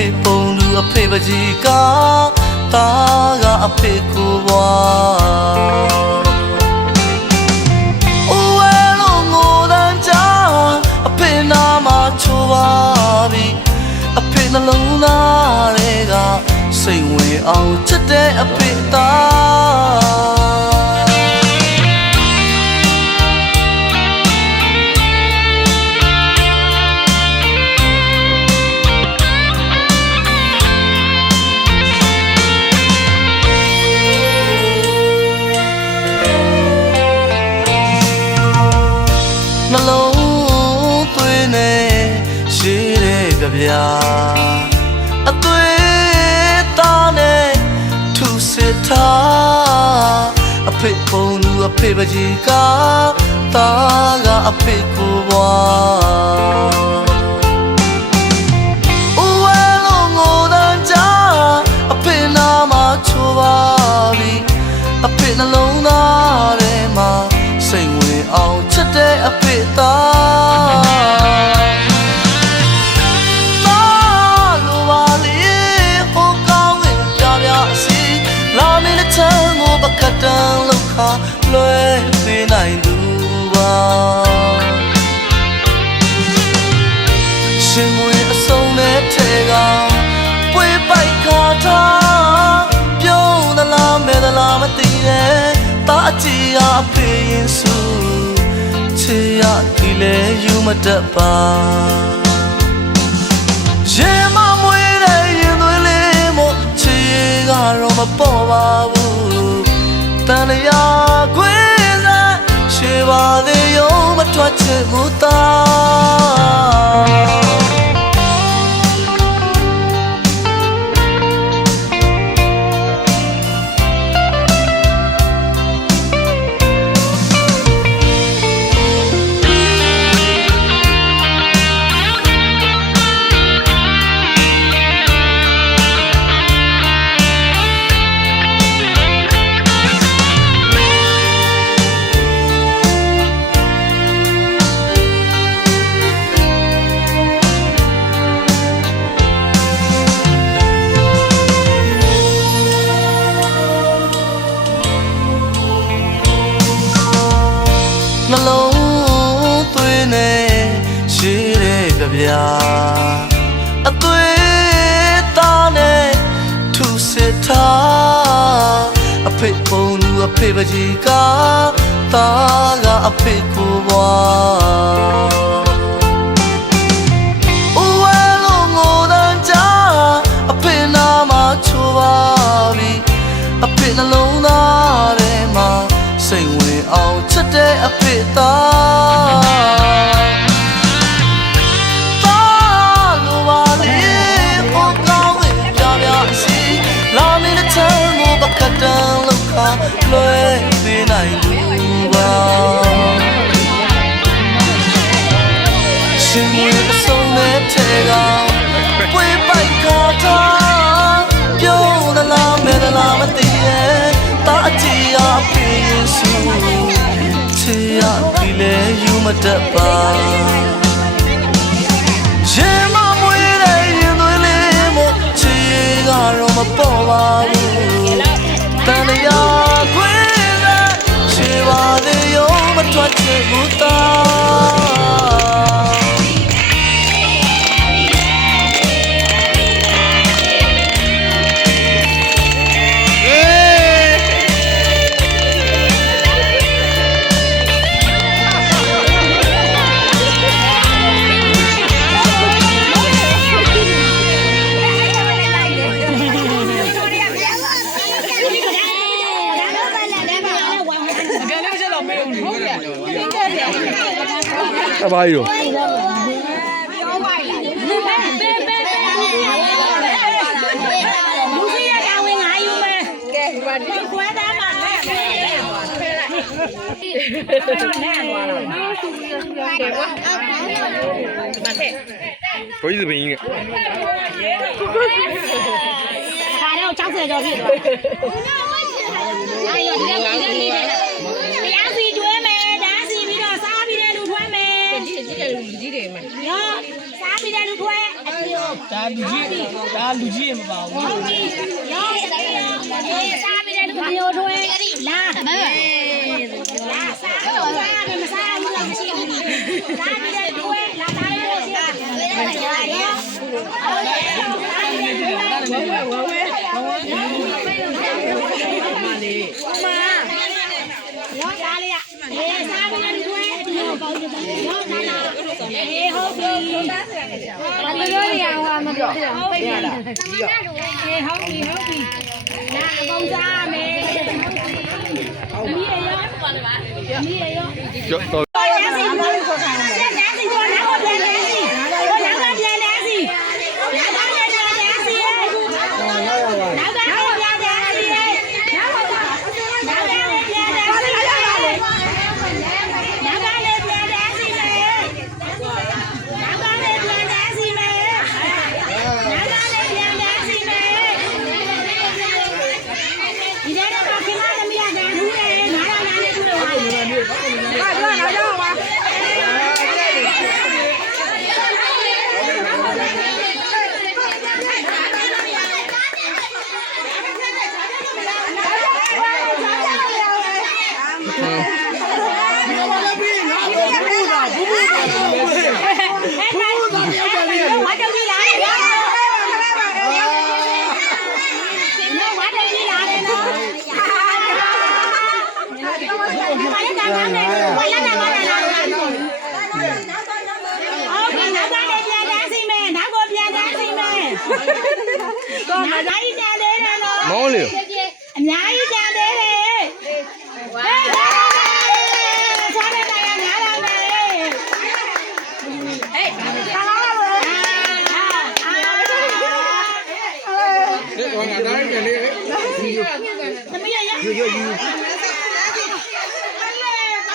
ဖေပုံလူအဖေပကြီးကတာကအဖေကိုဘွားအိုးဝဲလုံးငိုတန်းကြအဖေနာမချိုးပါပြီအဖေနှလုံးသားတွေကစိတ်ဝင်အောင်ချစ်တဲ့အဖေသားနှလုံးသွေးနဲ့ရှိတဲ့ကြပြာအသွေးသားနဲ့ထူစစ်ထားအဖေပုံလူအဖေပကြီးကတာကအဖေကိုဘွားအိုးဝဲလုံးငိုတန်းကြအဖေနာမချိုးပါပြီအဖေနှလုံးသားထဲမှာစိတ်ဝင်အောင်ချစ်တဲ့အဖေသားလိုပါလေဟိုကောင်းဝင်ပြပြစီလာမင်းတဲ့ချမ်းကိုပကတန်လောက်ခါလွဲပေးနိုင်သူပါရှင်မွေအစုံနဲ့ထဲကပွေပိုက်ခါထားပြုံးသလားမဲသလားမသိတဲ့တာအကြည့်အဖေရင်စုချေရဒီလေယူမတတ်ပါရေမမွေးတဲ့ရင်သွေးလေးမို့ချေကတော့မပေါ်ပါဘူးတန်လျာခွေးစားရှေပါသေးရုံမထွက်ချင်ဘူးသားနှလုံးသွေးနဲ့ရှိတဲ့ကြပြာအသွေးသားနဲ့ထူစစ်ထားအဖေပုံလူအဖေပကြီးကတာကအဖေကိုဘွားအိုးဝဲလုံးငိုတန်းကြအဖေနာမချိုးပါပြီအဖေနှလုံးသားထဲမှာစိတ်ဝင်အောင်ချစ်တဲ့အဖေသားလိုပါလေဟိုကောင်းဝင်ပြပြစီလာမင်းတဲ့ချမ်းကိုပကတန်လောက်ခါလွဲပေးနိုင်သူပါရှင်မွေအစုံနဲ့ထဲကပွေပိုက်ခါထားပြုံးသလားမဲသလားမသိရဲ့တာအကြည့်အဖေစုချေရဒီလေယူမတတ်ပါရေမမွေးတဲ့ရင်သွေးလေးမို့ချေကတော့မပေါ်ပါဘူးတန်လျာခွေးစားရှေပါသေးရုံမထွက်ချင်ဘူးသားအပါကြီးရောလူကြီးရတာဝင်ငါယူမယ်ကဲခွဲသားမှာနဲ့ကိုကြီးသပင်းကြီးက ခါတော့60ကျော်ဖြစ်သွားအဲ့ရဒီလေးတရားစီကျွေးမယ်ဓာတ်စီပြီးတော့စားပြီးတဲ့လူထွဲမယ်ကြီးတယ်လူကြီးတွေမှာရောစားပြီးတဲ့လူထွဲအတီကို ဒါလူကြီးမပါဘူး ရောစားပြီးတဲ့လူမျိုးတွေလာလာစားတော့မစားဘူးလားမရှိဘူးစားပြီးတဲ့လူတွေလာလာလို့ရှိရတယ်ရောသားလေးအေးစားပြီးတဲ့လူတွေဒီလိုပေါင်းကြတယ်ရောသားလာအေးဟုတ်ပြီဘာလို့လဲရအောင်မပြောဟုတ်ပြီအေးဟုတ်ပြီလာအပေါင်းစားမယ်မီးရောမီးရော ကျော်တော် မောင်းလေအများကြီးကြံသေးတယ်ဝါစားတယ်နိုင်ရလာမယ်ဟေးဟာလာလို့ဒီကောင်ကတိုင်းတယ်လေသမီးရရယူယူယူ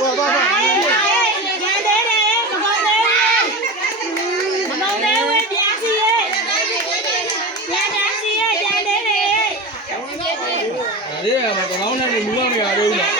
ဘာဘာဘာကြံသေးတယ်မကောင်းသေးမကောင်းသေးဝေးပြန်စီရဲ့ပြန်စီရဲ့ကြံသေးတယ်ဒီကမှာကောင်းတဲ့လူမမရတော့ဘူးလား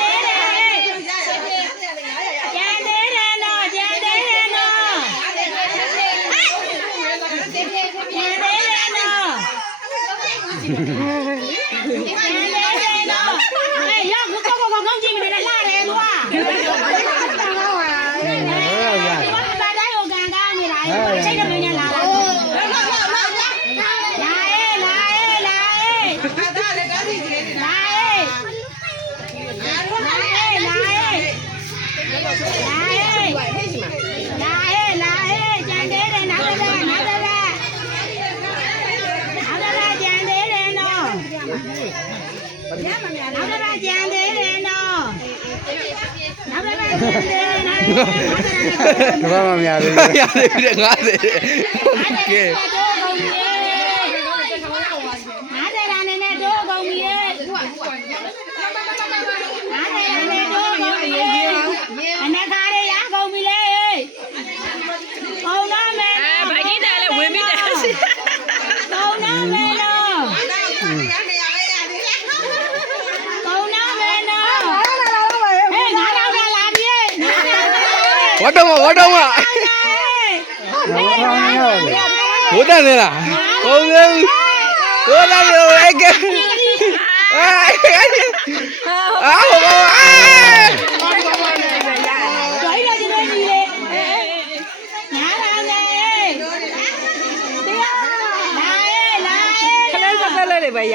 ဘာမှမရဘူးရတယ်ပြ50ကဲဝတ်တော့ဘုဒ္ဓနေလားဟုတ်ကဲ့ဘုရားရောအဲ့ကအာဟောလေးပဲရ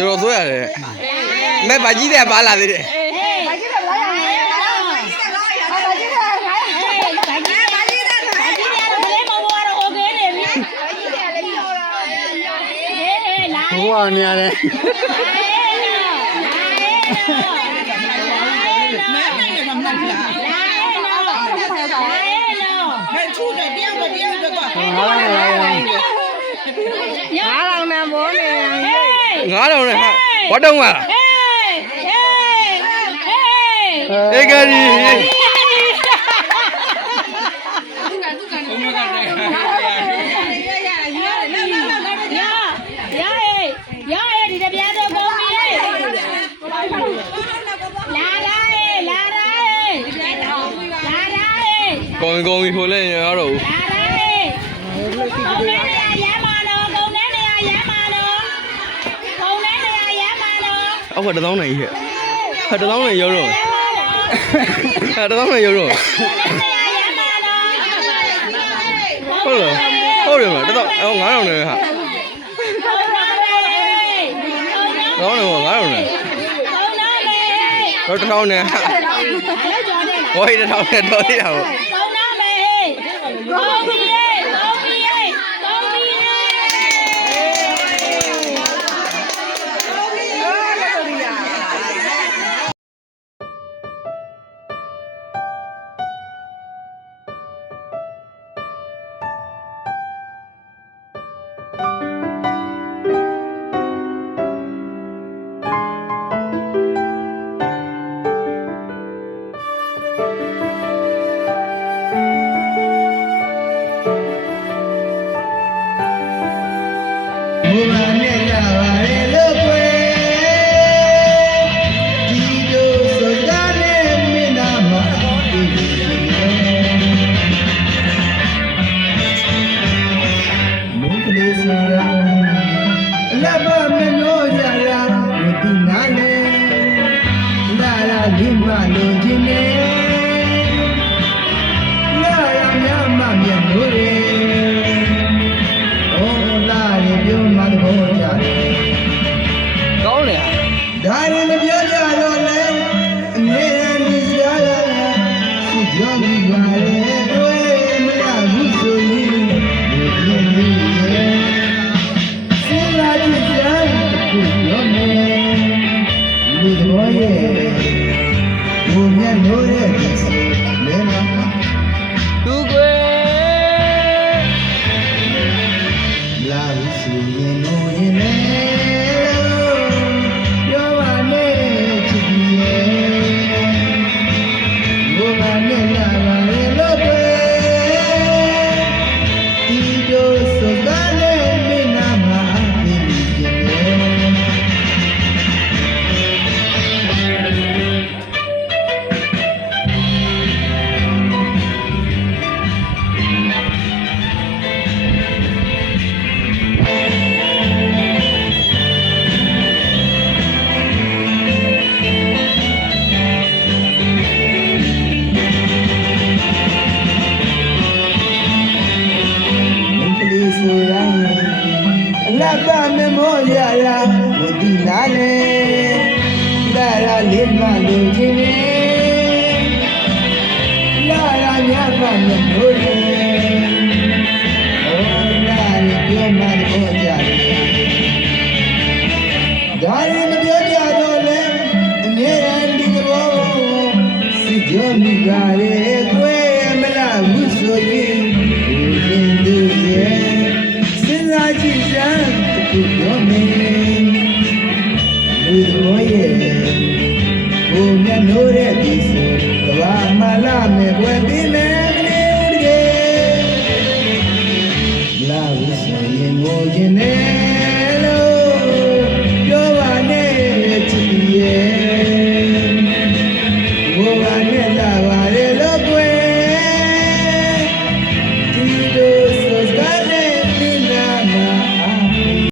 တော်ဆွဲရတယ်မဲဘာကြီးတဲ့ပါလာသေးတယ်ဘုရားနေရတယ်9,000နဲ့ဘောနေ9,000နဲ့ဟာဘာတောင်းပါလားအေးကကြီး ကောင်းပြီထိုးလဲရတော့ လာတယ်ကုန်နေနေရမ်းပါတော့ကုန်နေနေရမ်းပါတော့ကုန်နေနေရမ်းပါတော့ အောက်က1000နိုင်ဟဲ့ဟာ1000နိုင်ရောက်တော့ဟာ1000နိုင်ရောက်တော့ဟုတ်လားဟုတ်တယ်မလား1000အော်9000နဲ့ဟာ9000နဲ့9000နဲ့တော့1000နဲ့ဟို1000နဲ့တော့ရအောင် ကောင်းနာမေကောင်းပြီကောင်းပြီကောင်းပြီ ဘုရားနဲ့ကြပါလေလို့ကွယ်ဒီလိုဆိုတာနဲ့မင်းသားမဒီမုန်းကလေးဆိုတာအလဘမလို့ကြရာမတူနာလေလာလာဒီမလို့ခြင်းနဲ့လာရမြမမြတ်လို့ ပြောမှသဘောကျတယ် ကောင်းတယ်ဟာ ဒါရင်မပြောကြတော့လဲအမြဲတမ်းဒီစကားရရှိကြောင်းဒီပါလေတွေ့မလားဘူးဆိုရင်ဒီလိုရဲ့စဉ်းစားကြည့်စမ်းခုပြောမယ်ဒီသဘောရဲ့ဘုံမြတ်လို့ရဲ့ဒီစလဲလား သူကွယ် လာရှိရင်လို့ရင်လေပြောပါနဲ့ချစ်ရဲ့ဘုရားနဲ့လာပါလေလို့ပဲဒီတို့ဆိုတာနဲ့မင်းနာမှာနေကြတယ်လပ်ပါမမောရရာမတိလာလေလာရာလေးမလို့ခြင်းလေလာရာညမမလို့လေဩလာရီပြောမှတော့ကြတယ်ဒါရင်မပြောကြတော့လေအမြဲတမ်းဒီဘောစီကြောမိကြလေကွယ်မလားဘူးဆိုရင်ဘုရင်သူရဲ့စဉ်းစားကြည့်စမ်းတခုပြောမယ်လူတော်ရဲ့ဘုံမြတ်လို့တဲ့ဒီဆိုကဘာမလာမဲ့ွယ်ပြီးမယ်ကလေးဦးတကယ်လာဝိဆိုရင်ငိုခြင်းနဲ့